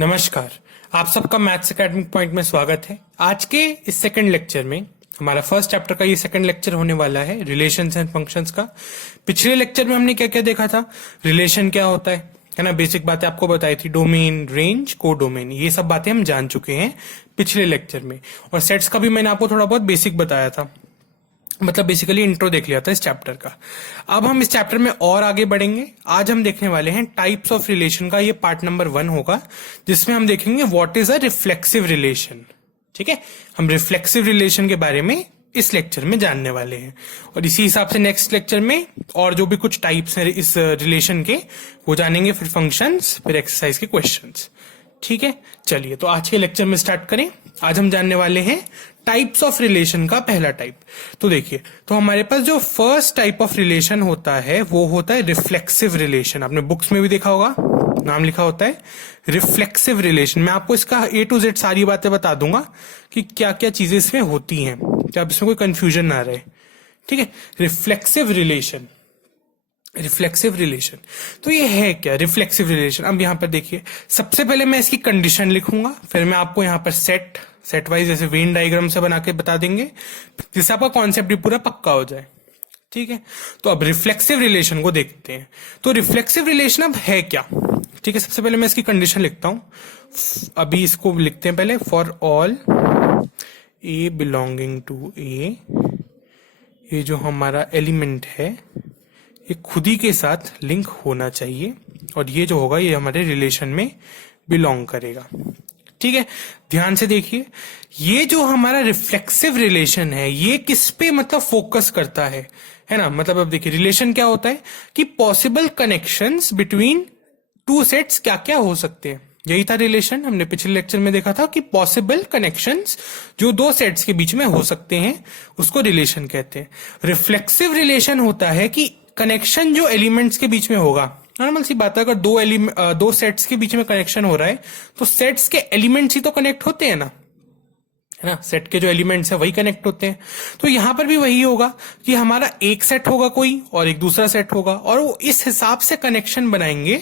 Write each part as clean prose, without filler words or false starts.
नमस्कार। आप सबका मैथ्स एकेडमिक पॉइंट में स्वागत है। आज के इस सेकंड लेक्चर में हमारा फर्स्ट चैप्टर का ये सेकंड लेक्चर होने वाला है रिलेशंस एंड फंक्शंस का। पिछले लेक्चर में हमने क्या क्या देखा था, रिलेशन क्या होता है ना, बेसिक बातें आपको बताई थी, डोमेन, रेंज, को डोमेन, ये सब बातें हम जान चुके हैं पिछले लेक्चर में। और सेट्स का भी मैंने आपको थोड़ा बहुत बेसिक बताया था, मतलब बेसिकली इंट्रो देख लिया था इस चैप्टर का। अब हम इस चैप्टर में और आगे बढ़ेंगे। आज हम देखने वाले हैं टाइप्स ऑफ रिलेशन का, ये पार्ट नंबर 1 होगा, जिसमें हम देखेंगे what is a reflexive relation. ठीक है, हम रिफ्लेक्सिव रिलेशन के बारे में इस लेक्चर में जानने वाले हैं, और इसी हिसाब से नेक्स्ट लेक्चर में और जो भी कुछ टाइप्स हैं इस रिलेशन के वो जानेंगे, फिर फंक्शंस, फिर एक्सरसाइज के क्वेश्चंस। ठीक है, चलिए तो आज के लेक्चर में स्टार्ट करें। आज हम जानने वाले हैं टाइप्स ऑफ रिलेशन का पहला टाइप। तो देखिए, तो हमारे पास जो फर्स्ट टाइप ऑफ रिलेशन होता है वो होता है रिफ्लेक्सिव रिलेशन। आपने बुक्स में भी देखा होगा, नाम लिखा होता है रिफ्लेक्सिव रिलेशन। मैं आपको इसका A to Z सारी बातें बता दूंगा कि क्या क्या चीजें इसमें होती हैं, क्या अब इसमें कोई कंफ्यूजन ना रहे। ठीक है, रिफ्लेक्सिव रिलेशन, रिफ्लेक्सिव रिलेशन तो ये है क्या रिफ्लेक्सिव रिलेशन। अब यहां पर देखिए, सबसे पहले मैं इसकी कंडीशन लिखूंगा, फिर मैं आपको यहां पर सेट वाइज जैसे वेन डायग्राम से बना के बता देंगे, जिससे आपका कॉन्सेप्ट भी पूरा पक्का हो जाए। ठीक है, तो अब रिफ्लेक्सिव रिलेशन को देखते हैं। तो रिफ्लेक्सिव रिलेशन अब है क्या। ठीक है, सबसे पहले मैं इसकी कंडीशन लिखता हूं, अभी इसको लिखते हैं पहले। For all a belonging to a, ये जो हमारा एलिमेंट है ये खुद ही के साथ लिंक होना चाहिए, और ये जो होगा ये हमारे रिलेशन में बिलोंग करेगा। ठीक है, ध्यान से देखिए, ये जो हमारा रिफ्लेक्सिव रिलेशन है ये किस पे मतलब फोकस करता है ना। मतलब अब देखिए, रिलेशन क्या होता है कि possible connections between two sets क्या क्या हो सकते हैं। यही था रिलेशन, हमने पिछले लेक्चर में देखा था कि पॉसिबल कनेक्शंस जो दो सेट्स के बीच में हो सकते हैं उसको रिलेशन कहते हैं। रिफ्लेक्सिव रिलेशन होता है कि कनेक्शन जो एलिमेंट्स के बीच में होगा। नॉर्मल सी बात है, अगर दो सेट्स के बीच में कनेक्शन हो रहा है तो सेट्स के एलिमेंट्स ही तो कनेक्ट होते हैं ना, है ना, सेट के जो एलिमेंट्स है वही कनेक्ट होते हैं। तो यहां पर भी वही होगा कि हमारा एक सेट होगा कोई और एक दूसरा सेट होगा, और वो इस हिसाब से कनेक्शन बनाएंगे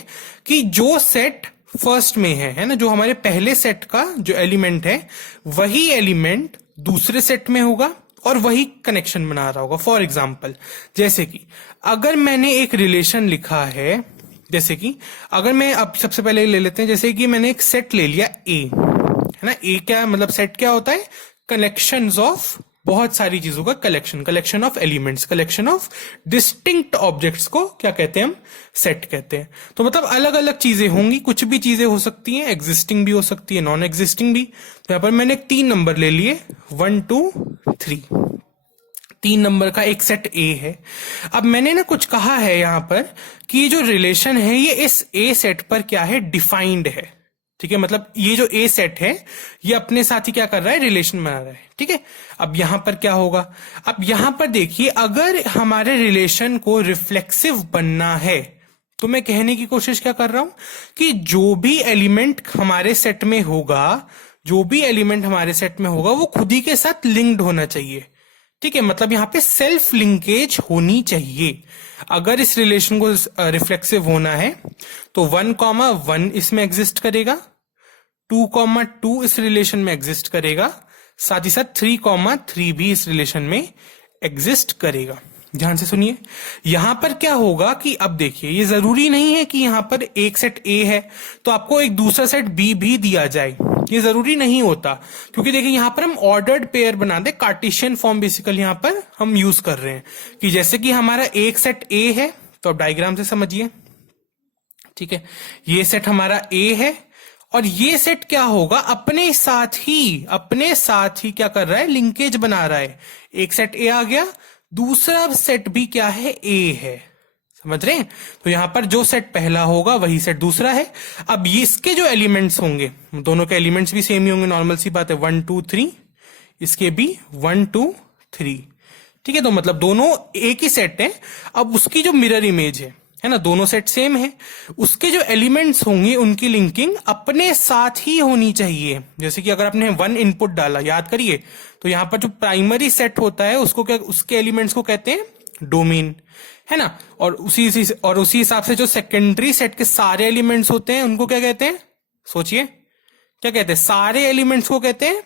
कि जो सेट फर्स्ट में है ना, जो हमारे पहले सेट का जो एलिमेंट है वही एलिमेंट दूसरे सेट में होगा और वही कनेक्शन बना रहा होगा। फॉर एग्जाम्पल, जैसे कि अगर मैंने एक रिलेशन लिखा है, जैसे कि अगर मैं अब सबसे पहले ले लेते हैं, जैसे कि मैंने एक सेट ले लिया ए, है ना। ए क्या मतलब सेट क्या होता है, कलेक्शंस ऑफ बहुत सारी चीजों का collection of elements, collection of distinct objects को क्या कहते हैं हम, सेट कहते हैं। तो मतलब अलग अलग चीजें होंगी, कुछ भी चीजें हो सकती हैं, एग्जिस्टिंग भी हो सकती है, नॉन एग्जिस्टिंग भी। तो यहां पर मैंने 3 नंबर ले लिए, 1 2 3, 3 नंबर का एक सेट ए है। अब मैंने ना कुछ कहा है यहां पर कि ये जो रिलेशन है ये इस ए सेट पर क्या है, डिफाइंड है। ठीक है, मतलब ये जो ए सेट है ये अपने साथ ही क्या कर रहा है, रिलेशन बना रहा है। ठीक है, अब यहां पर क्या होगा, अब यहां पर देखिए, अगर हमारे रिलेशन को रिफ्लेक्सिव बनना है तो मैं कहने की कोशिश क्या कर रहा हूं कि जो भी एलिमेंट हमारे सेट में होगा, जो भी एलिमेंट हमारे सेट में होगा वो खुद ही के साथ लिंक्ड होना चाहिए। ठीक है, मतलब यहां पे सेल्फ लिंकेज होनी चाहिए। अगर इस रिलेशन को रिफ्लेक्सिव होना है तो 1,1 इसमें एग्जिस्ट करेगा, 2,2 इस रिलेशन में एग्जिस्ट करेगा, साथ ही साथ 3,3 भी इस रिलेशन में एग्जिस्ट करेगा। ध्यान से सुनिए, यहां पर क्या होगा कि अब देखिए, ये जरूरी नहीं है कि यहां पर एक सेट ए है तो आपको एक दूसरा सेट बी भी दिया जाए, ये जरूरी नहीं होता, क्योंकि देखिए यहां पर हम ऑर्डर्ड पेयर बना दे, कार्टेशियन फॉर्म बेसिकली यहां पर हम यूज कर रहे हैं कि जैसे कि हमारा एक सेट ए है, तो अब डायग्राम से समझिए। ठीक है, ये सेट हमारा ए है और ये सेट क्या होगा, अपने साथ ही क्या कर रहा है, लिंकेज बना रहा है। एक सेट ए आ गया, दूसरा सेट भी क्या है, ए है। समझ रहे हैं, तो यहां पर जो सेट पहला होगा वही सेट दूसरा है। अब इसके जो एलिमेंट्स होंगे, दोनों के एलिमेंट्स भी सेम ही होंगे, नॉर्मल सी बात है, 1 2 3, इसके भी 1 2 3। ठीक है, तो मतलब दोनों एक ही सेट है। अब उसकी जो मिरर इमेज है ना, दोनों सेट सेम है, उसके जो एलिमेंट्स होंगे उनकी लिंकिंग अपने साथ ही होनी चाहिए। जैसे कि अगर आपने 1 इनपुट डाला, याद करिए, तो यहां पर जो प्राइमरी सेट होता है उसको क्या, उसके एलिमेंट्स को कहते हैं डोमेन, है ना। और उसी हिसाब से जो सेकेंडरी सेट के सारे एलिमेंट्स होते हैं उनको क्या कहते हैं, सोचिए, क्या कहते हैं, सारे एलिमेंट्स को कहते हैं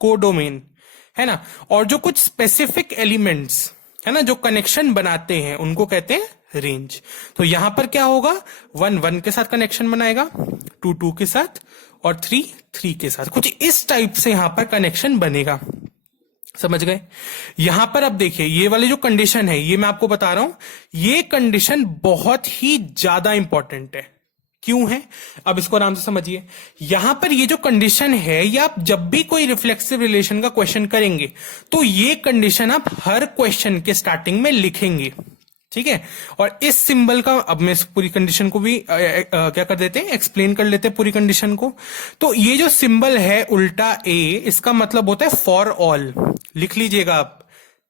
कोडोमेन, है ना। और जो कुछ स्पेसिफिक एलिमेंट्स है ना जो कनेक्शन बनाते हैं उनको कहते हैं रेंज। तो यहां पर क्या होगा, 1 1 के साथ कनेक्शन बनाएगा, 2 2 के साथ, और 3 3 के साथ। कुछ इस टाइप से यहां पर कनेक्शन बनेगा, समझ गए। यहां पर अब देखिए ये वाली जो कंडीशन है, ये मैं आपको बता रहा हूं, ये कंडीशन बहुत ही ज्यादा इंपॉर्टेंट है। क्यों है, अब इसको आराम से समझिए। यहां पर ये जो कंडीशन है, ये आप जब भी कोई रिफ्लेक्सिव रिलेशन का क्वेश्चन करेंगे तो ये कंडीशन आप हर क्वेश्चन के स्टार्टिंग में लिखेंगे, ठीक है। और इस सिंबल का, अब मैं इस पूरी कंडीशन को भी क्या कर देते हैं, एक्सप्लेन कर लेते हैं पूरी कंडीशन को। तो ये जो सिंबल है उल्टा ए, इसका मतलब होता है फॉर ऑल, लिख लीजिएगा आप,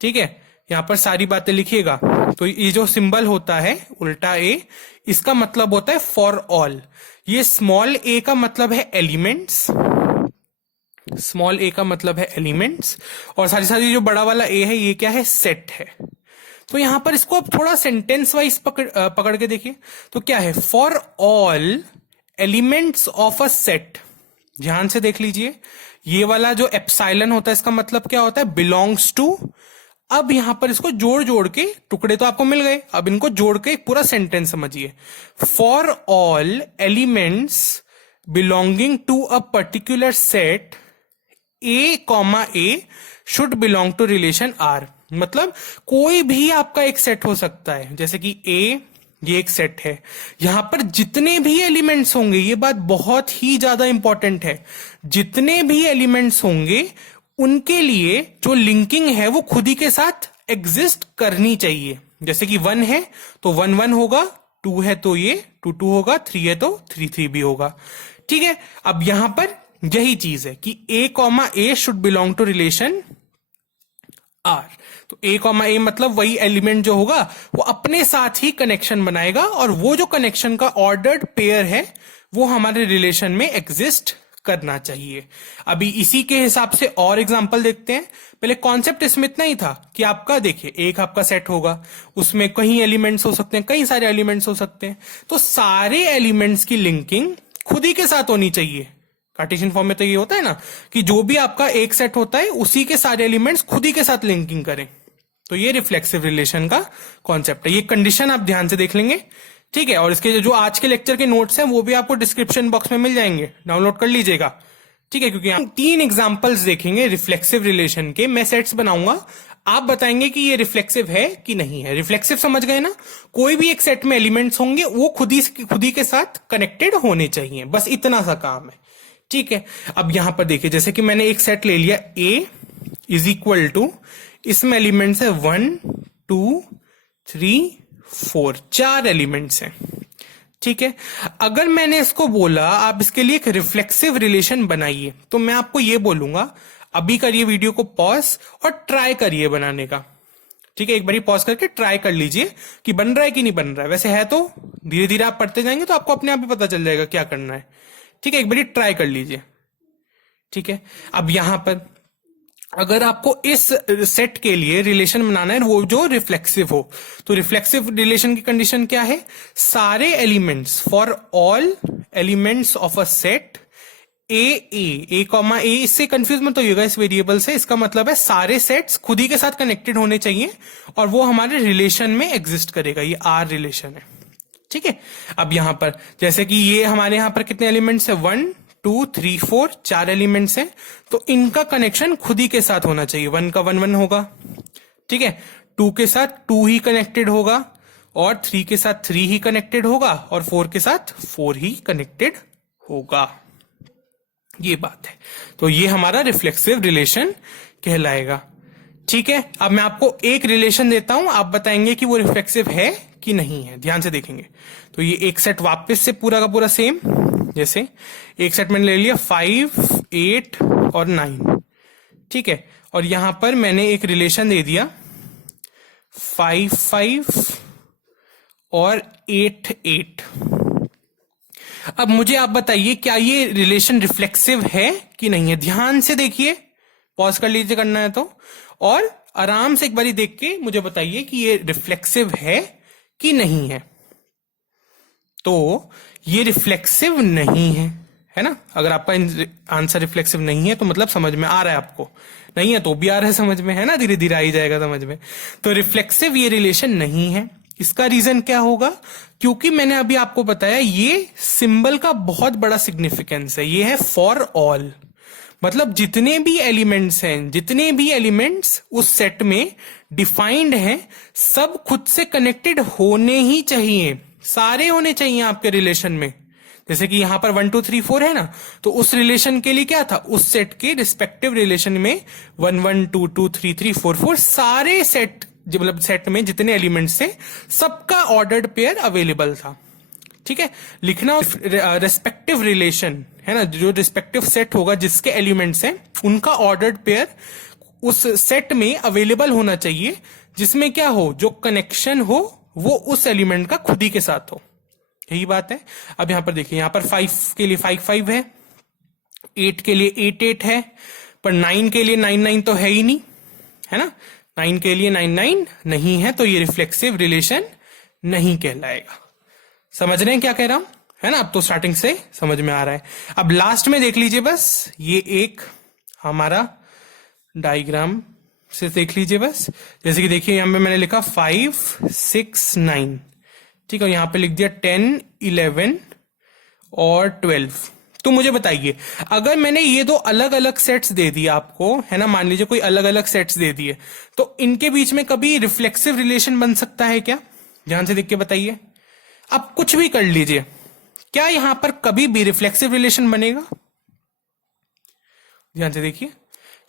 ठीक है। यहां पर सारी बातें लिखिएगा। तो ये जो सिंबल होता है उल्टा ए, इसका मतलब होता है फॉर ऑल। ये स्मॉल ए का मतलब है एलिमेंट्स, स्मॉल ए का मतलब है एलिमेंट्स, और सारी सारी जो बड़ा वाला ए है ये क्या है, सेट है। तो यहां पर इसको आप थोड़ा सेंटेंस वाइज पकड़ के देखिए। तो क्या है, for all elements of a set, ध्यान से देख लीजिए। ये वाला जो एप्सिलॉन होता है इसका मतलब क्या होता है, बिलोंग्स टू। अब यहां पर इसको जोड़ जोड़ के, टुकड़े तो आपको मिल गए, अब इनको जोड़ के एक पूरा सेंटेंस समझिए। For all elements belonging to a particular set A comma A should belong to relation R. मतलब कोई भी आपका एक सेट हो सकता है, जैसे कि ए, ये एक सेट है, यहां पर जितने भी एलिमेंट्स होंगे, ये बात बहुत ही ज्यादा इंपॉर्टेंट है, जितने भी एलिमेंट्स होंगे उनके लिए जो लिंकिंग है वो खुद ही के साथ एग्जिस्ट करनी चाहिए। जैसे कि 1 है तो 1 1 होगा, 2 है तो ये 2 2 होगा, 3 है तो 3 3 भी होगा, ठीक है। अब यहां पर यही चीज है कि a comma A should belong to relation R. तो ए कॉमा ए मतलब वही एलिमेंट जो होगा वो अपने साथ ही कनेक्शन बनाएगा, और वो जो कनेक्शन का ऑर्डर्ड पेयर है वो हमारे रिलेशन में एग्जिस्ट करना चाहिए। अभी इसी के हिसाब से और एग्जांपल देखते हैं। पहले कॉन्सेप्ट इसमें इतना ही था कि आपका देखिए एक आपका सेट होगा, उसमें कई एलिमेंट्स हो सकते हैं, कई सारे एलिमेंट्स हो सकते हैं, तो सारे एलिमेंट्स की लिंकिंग खुद ही के साथ होनी चाहिए। कार्टेशियन फॉर्म में तो ये होता है ना कि जो भी आपका एक सेट होता है उसी के सारे एलिमेंट्स खुद ही के साथ लिंकिंग करें। तो ये रिफ्लेक्सिव रिलेशन का कॉन्सेप्ट है। ये कंडीशन आप ध्यान से देख लेंगे, ठीक है। और इसके जो आज के लेक्चर के नोट्स हैं वो भी आपको डिस्क्रिप्शन बॉक्स में मिल जाएंगे, डाउनलोड कर लीजिएगा, ठीक है। क्योंकि हम 3 एग्जांपल्स देखेंगे रिफ्लेक्सिव रिलेशन के, मैं सेट्स बनाऊंगा, आप बताएंगे कि ये रिफ्लेक्सिव है कि नहीं है। रिफ्लेक्सिव समझ गए ना, कोई भी एक सेट में एलिमेंट्स होंगे वो खुद ही के साथ कनेक्टेड होने चाहिए, बस इतना सा काम है, ठीक है। अब यहां पर देखिए, जैसे कि मैंने एक सेट ले लिया ए इज इक्वल टू, इसमें एलिमेंट्स है 1 2 3 4, 4 एलिमेंट्स हैं, ठीक है। अगर मैंने इसको बोला आप इसके लिए एक रिफ्लेक्सिव रिलेशन बनाइए, तो मैं आपको ये बोलूंगा अभी करिए वीडियो को पॉज और ट्राई करिए बनाने का, ठीक है। एक बार पॉज करके ट्राई कर लीजिए कि बन रहा है कि नहीं बन रहा है। वैसे है तो धीरे धीरे आप पढ़ते जाएंगे तो आपको अपने आप ही पता चल जाएगा क्या करना है, ठीक है। एक बार ट्राई कर लीजिए, ठीक है। अब यहां पर अगर आपको इस सेट के लिए रिलेशन बनाना है वो जो रिफ्लेक्सिव हो, तो रिफ्लेक्सिव रिलेशन की कंडीशन क्या है, सारे elements for all elements of a set A comma a, इससे कंफ्यूज मत होइएगा इस वेरिएबल से, इसका मतलब है सारे सेट्स खुद ही के साथ कनेक्टेड होने चाहिए और वो हमारे रिलेशन में एग्जिस्ट करेगा, ये आर रिलेशन है, ठीक है। अब यहां पर जैसे कि ये हमारे यहां पर कितने एलिमेंट्स है, 1 2 3 4, 4 एलिमेंट्स हैं, तो इनका कनेक्शन खुद ही के साथ होना चाहिए। 1 का 1 1 होगा, ठीक है, 2 के साथ 2 ही कनेक्टेड होगा, और 3 के साथ 3 ही कनेक्टेड होगा, और 4 के साथ 4 ही कनेक्टेड होगा, ये बात है। तो ये हमारा रिफ्लेक्सिव रिलेशन कहलाएगा, ठीक है। अब मैं आपको एक रिलेशन देता हूं, आप बताएंगे कि वो रिफ्लेक्सिव है कि नहीं है, ध्यान से देखेंगे। तो ये एक सेट वापस से पूरा का पूरा सेम, जैसे एक सेट मैंने ले लिया 5 8 और 9, ठीक है। और यहां पर मैंने एक रिलेशन दे दिया 5 5 और 8 8। अब मुझे आप बताइए क्या ये रिलेशन रिफ्लेक्सिव है कि नहीं है। ध्यान से देखिए, पॉज कर लीजिए करना है तो, और आराम से एक बारी देख के मुझे बताइए कि ये रिफ्लेक्सिव है कि नहीं है। तो ये रिफ्लेक्सिव नहीं है, है ना। अगर आपका आंसर रिफ्लेक्सिव नहीं है तो मतलब समझ में आ रहा है आपको, नहीं है तो भी आ रहा है समझ में, है ना, धीरे धीरे आ ही जाएगा समझ में। तो रिफ्लेक्सिव ये रिलेशन नहीं है। इसका रीजन क्या होगा, क्योंकि मैंने अभी आपको बताया ये सिंबल का बहुत बड़ा सिग्निफिकेंस है, ये है फॉर ऑल। मतलब जितने भी एलिमेंट्स हैं, जितने भी एलिमेंट्स उस सेट में डिफाइंड हैं, सब खुद से कनेक्टेड होने ही चाहिए, सारे होने चाहिए आपके रिलेशन में। जैसे कि यहां पर 1 2 3 4 है ना, तो उस रिलेशन के लिए क्या था, उस सेट के रिस्पेक्टिव रिलेशन में 1 1 2 2 3 3 4 4 सारे सेट, मतलब सेट में जितने एलिमेंट्स थे सबका ऑर्डर्ड पेयर अवेलेबल था। ठीक है, लिखना रेस्पेक्टिव रिलेशन है ना, जो रिस्पेक्टिव सेट होगा जिसके एलिमेंट्स हैं उनका ऑर्डर्ड पेयर उस सेट में अवेलेबल होना चाहिए, जिसमें क्या हो, जो कनेक्शन हो वो उस एलिमेंट का खुद ही के साथ हो। यही बात है। अब यहां पर देखिए, यहां पर 5 के लिए 5 5 है, 8 के लिए 8 8 है, पर 9 के लिए 9 9 तो है ही नहीं, है ना, 9 के लिए 9 9 नहीं है, तो ये रिफ्लेक्सिव रिलेशन नहीं कहलाएगा। समझ रहे हैं क्या कह रहा हूं, है ना। अब तो स्टार्टिंग से समझ में आ रहा है। अब लास्ट में देख लीजिए, बस ये एक हमारा डायग्राम से देख लीजिए बस। जैसे कि देखिए यहां पे मैंने लिखा 5 6 9, ठीक है, यहां पे लिख दिया 10 11 और 12। तो मुझे बताइए, अगर मैंने ये दो अलग अलग सेट्स दे दिए आपको, है ना, मान लीजिए कोई अलग अलग सेट्स दे दिए, तो इनके बीच में कभी रिफ्लेक्सिव रिलेशन बन सकता है क्या? ध्यान से देख के बताइए। अब कुछ भी कर लीजिए, क्या यहां पर कभी भी रिफ्लेक्सिव रिलेशन बनेगा? ध्यान से देखिए,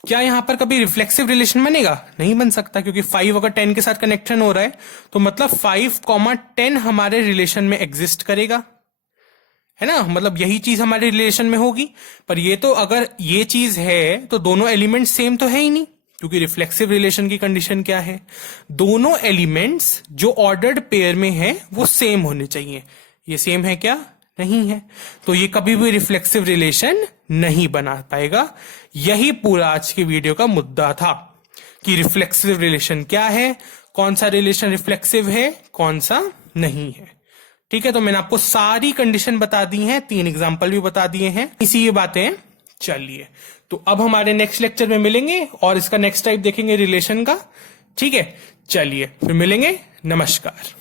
क्या यहां पर कभी रिफ्लेक्सिव रिलेशन बनेगा? नहीं बन सकता, क्योंकि 5 अगर 10 के साथ कनेक्शन हो रहा है तो मतलब 5, 10 हमारे रिलेशन में एग्जिस्ट करेगा, है ना, मतलब यही चीज हमारे रिलेशन में होगी। पर ये तो अगर ये चीज है तो दोनों एलिमेंट सेम तो है ही नहीं, क्योंकि रिफ्लेक्सिव रिलेशन की कंडीशन क्या है, दोनों एलिमेंट्स जो ऑर्डर्ड पेयर में है वो सेम होने चाहिए। ये सेम है क्या? नहीं है, तो ये कभी भी रिफ्लेक्सिव रिलेशन नहीं बना पाएगा। यही पूरा आज की वीडियो का मुद्दा था कि रिफ्लेक्सिव रिलेशन क्या है, कौन सा रिलेशन रिफ्लेक्सिव है, कौन सा नहीं है। ठीक है, तो मैंने आपको सारी कंडीशन बता दी हैं, 3 एग्जांपल भी बता दिए हैं, इसी ये बातें। चलिए, तो अब हमारे नेक्स्ट लेक्चर में मिलेंगे और इसका नेक्स्ट टाइप देखेंगे रिलेशन का। ठीक है, चलिए फिर मिलेंगे। नमस्कार।